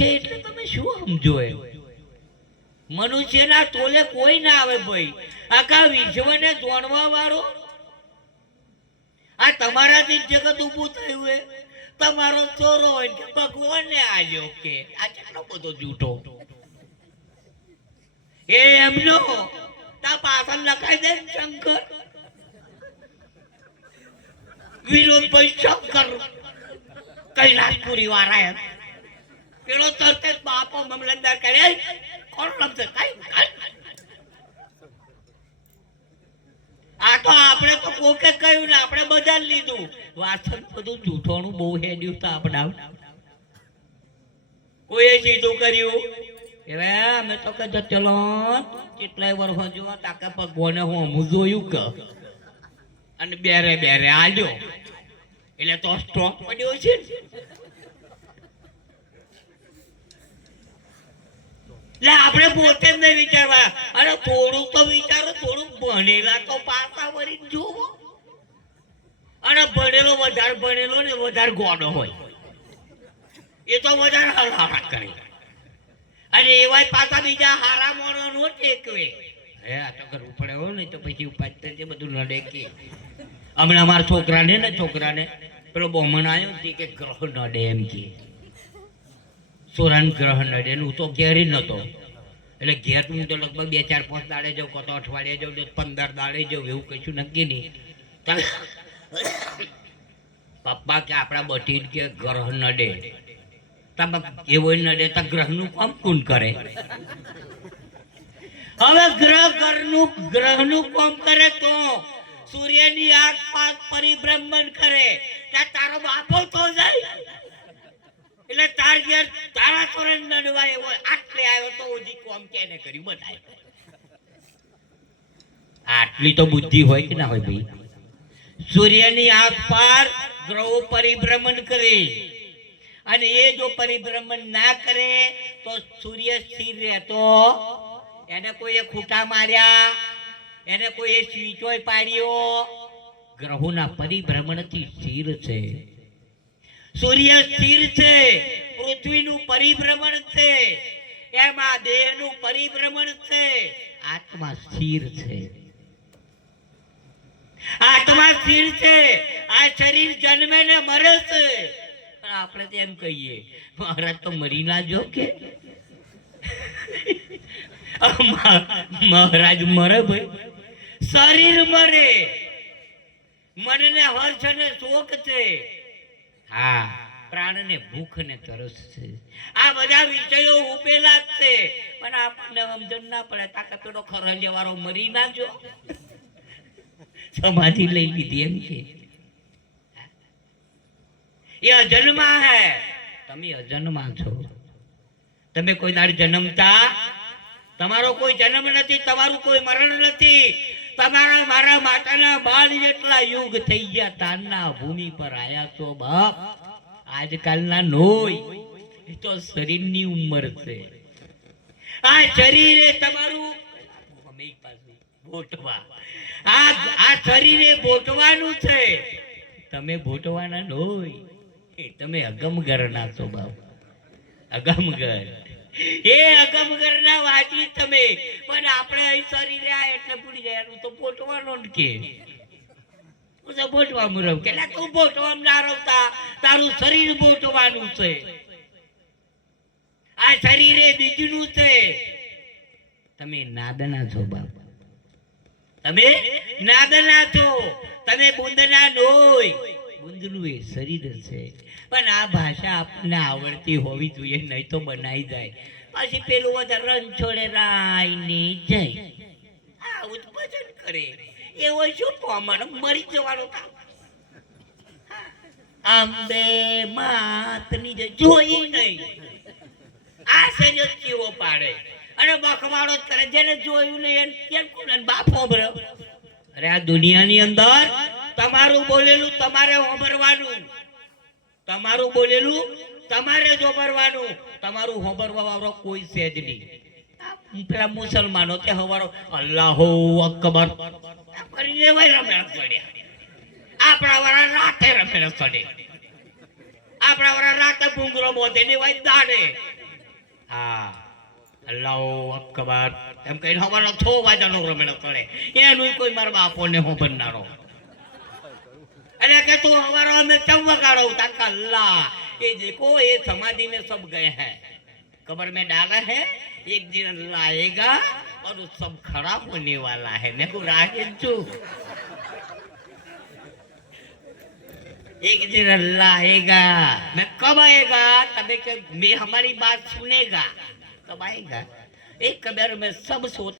મનુષ્ય એટલે તમે શું સમજો એમ? મનુષ્યના તોલે કોઈ ના આવે ભાઈ. આખા વિશ્વને જોડવા વાળો આ તમારાથી જગત ઊભું થયું હે. તમારો ચોરો હોય કે ભગવાનને આલ્યો કે આ કેટલો બધો જૂઠો એ એમનો તા પાછળ લખાઈ દે શંકર વિનોદભાઈ શંકર કૈલાસપુરી વાળા એમ પેલો તરત જ બાપો મામલતદાર કરે કોણ લમશે કઈ આ તો આપણે તો કોકે કહ્યું ને આપણે બધા લીધું વાસણ બધું જૂઠોનું બહુ હેડ્યું તો આપડા કોઈએ સીધું કર્યું હવે અમે તો કે ચલો કેટલાય વર્ષો જો તાકે ભગવાને હું જોયું કે અને બેરે બેરે આલ્યો એટલે તો સ્ટોક પડ્યો છે એટલે આપણે પોતે જ નહીં વિચારવા અરે થોડું તો વિચારો થોડું ભણેલા તો પાસા વળી જોવો અને ભણેલો વધારે ભણેલો ને વધારે ગોડો હોય એ તો વધારે હારા કરે અને એવા પાછા બીજા હારા મોણો ટેકવે હે આ તો કરવું પડે હોય ને તો પછી ઉપાય તે બધું નડે કે હમણાં અમારા છોકરાને પેલો બોમણ આવ્યો કે ગ્રહ નડે એમ કે સોરાન ગ્રહ નડે હું તો ઘેરી નતો એટલે ઘેર હું તો લગભગ 2-4-5 દાડે જાઉં કતો અઠવાડિયે જાઉં 15 દાડે જાઉં એવું કશું નક્કી નહીં પપ્પા કે આપણા બટીન કે ગ્રહ નડે તમે એવો નડે તો ગ્રહનું કામ કોણ કરે હવે ગ્રહનું કામ કરે તો સૂર્યની આસપાસ પરિભ્રમણ કરે ત્યાં તારો બાપો તો જાય એટલે તાર ઘેર તારા તોરણ નડવાય હોય આટલે આવ્યો તો ઓજી કોમ કેને કર્યું બતાય આટલી તો બુદ્ધિ હોય કે ના હોય ભાઈ સૂર્યની આસપાસ ગ્રહો પરિભ્રમણ કરે અને એ જો પરિભ્રમણ ના કરે તો સૂર્ય સ્થિર રહેતો એને કોઈએ ખૂટા માર્યા એને કોઈએ સ્વીચોય પાડ્યો ગ્રહોના પરિભ્રમણથી સ્થિર છે સૂર્ય સ્થિર છે પૃથ્વીનું પરિભ્રમણ છે એમાં દેહનું પરિભ્રમણ છે આત્મા સ્થિર છે આત્મા સ્થિર છે આ શરીર જન્મે ને મરે છે પણ આપણે તો એમ કહીએ મહારાજ તો મરી ના જો કે મહારાજ મરે ભાઈ શરીર મરે મનને હર્ષ અને શોક છે હા પ્રાણને ભૂખ ને તરસ છે આ બધા વિષયો ઉપેલા જ છે પણ આપણને સમજણ ના પડે તાકાત પેલો ખરલિયા વાળો મરી ના જો સમાધિ લઈ લીધી એમ કે એ અજન્મા હે તમે અજન્મા છો તમે કોઈ દાડ જન્મતા તમારો કોઈ જન્મ નથી તમારું કોઈ મરણ નથી તમારા મારા માતાના બાળ જેટલા યુગ થઈ ગયા તારના ભૂમિ પર આયા તો બાપ આજકાલના નોય એ તો શરીરની ઉંમર છે આ શરીરે તમારું ભોટવા આ શરીરે ભોટવાનું છે તમે ભોટવાના નોય તમે અગમગર ના છો બાપ અગમગર એ અગમગર ના વાંચી તમે પણ આપણે અહીં શરીરે આ એટલે ભૂલી જાય તો ભોટવાનો ને કે ભોટવા મુરવ કેટલા તું ભોટવા ના રવતા તારું શરીર ભોટવાનું છે આ શરીરે બીજનું છે તમે નાદના છો બાપ તમે નાદના છો તમે બુંદના નોય બુંદનું એ શરીર છે પણ આ ભાષા આપણને આવડતી હોવી જોઈએ નહીં તો બનાવી જાય પછી પેલું બધા રન છોડે રાય ને જય આવું ભજન કરે એવો શું પામણ મરી જવાનો અંબે માતની જે જોઈ નહીં આ સજજ કેવો પાડે અને બખવાડો કરે જેને જોયું નહીં એને કોણ બાપો ભરે અરે આ દુનિયાની અંદર તમારું બોલેલું તમારે હોબરવાનું તમારું બોલેલું તમારે જ હોબરવાનું તમારું હોબરવા વાળો કોઈ છે જ નહીં પેલા મુસલમાનો તે હવારો અલ્લાહુ અકબર કરીને રમેણ પડ્યા આપણા વાળા રાતે રમેણ પડે આપણા વાળા રાતે ભૂંગરો બોધે ને વાય દાડે હા અલ્લાહુ અકબર એમ કહીને હવાનો 6 વાગ્યાનો રમેણો કરે એનું કોઈ મારા બાપોને હો બનનારો अरे के तू हमारा में चम वगाड़ो ताका अल्लाह ये देखो ये समाधि में सब गए हैं कब्र में डाला है एक दिन अल्लाह आएगा और वो सब खड़ा होने वाला है मैं को राजू एक दिन अल्लाह आएगा मैं कब आएगा तब के मैं हमारी बात सुनेगा कब आएगा एक कब्र में सब सोते